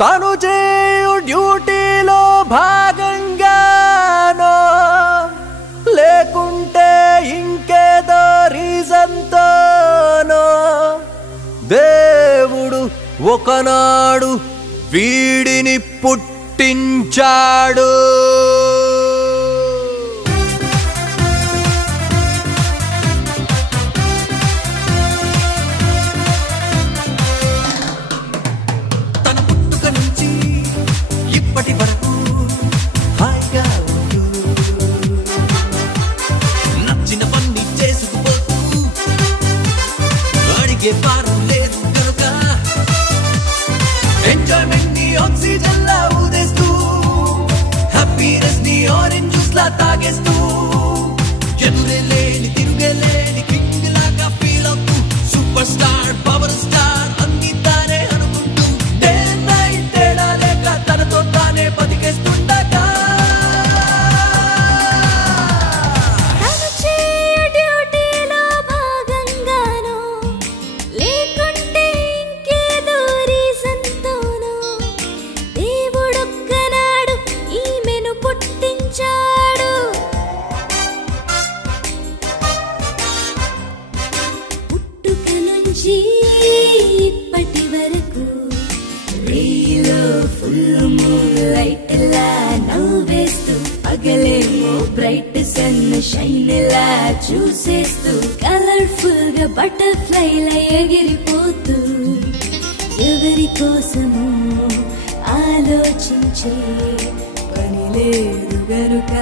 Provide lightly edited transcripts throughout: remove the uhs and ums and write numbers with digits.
తను చేయు డ్యూటీలో భాగంగానో లేకుంటే ఇంకేదో రీజన్తోనో దేవుడు ఒకనాడు వీడిని పుట్టించాడు. తన పుట్టుక నుంచి ఇప్పటి వరకు హాయిగా ఉంటూ నచ్చిన పని చేసుకుపోతూ అడిగే పారం లేదు కనుక ఎంజాయ్మెంట్ ని ఆక్సిజన్ లా ఊదేస్తూ హ్యాపీనెస్ ని ఆరెంజ్ జ్యూస్ లా తాగేస్తూ ఎదురే లేని తిరుగే లేని కింగ్ లాగా ఫీల్ అవుతూ సూపర్ స్టార్ పవర్ స్టార్ అన్ని తానే అనుకుంటూ డే నైట్ తేడా లేక తనతో తానే బతికేస్తుండగా ఇప్పటి వరకు రీలో ఫుల్ మూన్ లైట్ లా నవ్వేస్తూ పగలేమో బ్రైట్ సన్ షైన్ లా చూసేస్తూ కలర్ఫుల్ గా బటర్ఫ్లై లా ఎగిరిపోతూ ఎవరి కోసమో ఆలోచించే పని లేదు గనుక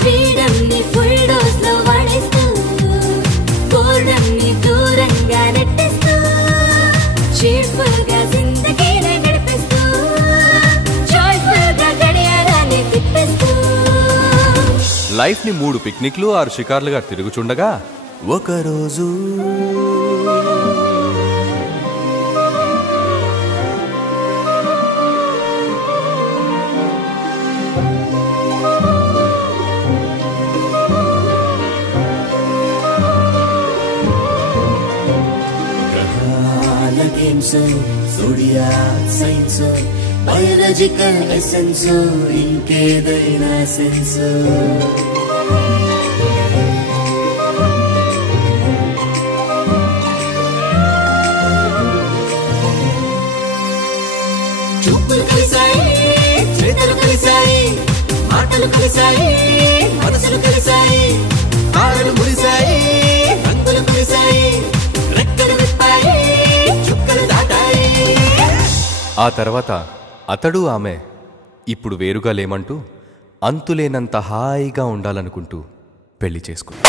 ఫ్రీడమ్ ని ఫుల్ డోస్ లో వాడేస్తూ బోర్డమ్ ని దూరంగా నెట్టేస్తూ చీర్ఫుల్ గా జిందగీనే గడిపేస్తూ జాయ్ఫుల్ గా గడియారాన్ని తిప్పేస్తూ లైఫ్ ని 3 పిక్నిక్లు 6 షికార్లుగా తిరుగుచుండగా ఒకరోజు games, zodiac signs, biological essence, inkedaina sense. చూపులు కలిసాయి, చేతులు కలిసాయి, మాటలు కలిసాయి, మనసులు కలిసాయి, కాళ్ళు మురిసాయి, రంగులు కలిసాయి, రెక్కలు విప్పాయి, చుక్కలు దాటాయి. ఆ తర్వాత అతడు ఆమె ఇప్పుడు వేరుగా లేమంటూ అంతులేనంత హాయిగా ఉండాలనుకుంటూ పెళ్లి చేసుకుంది.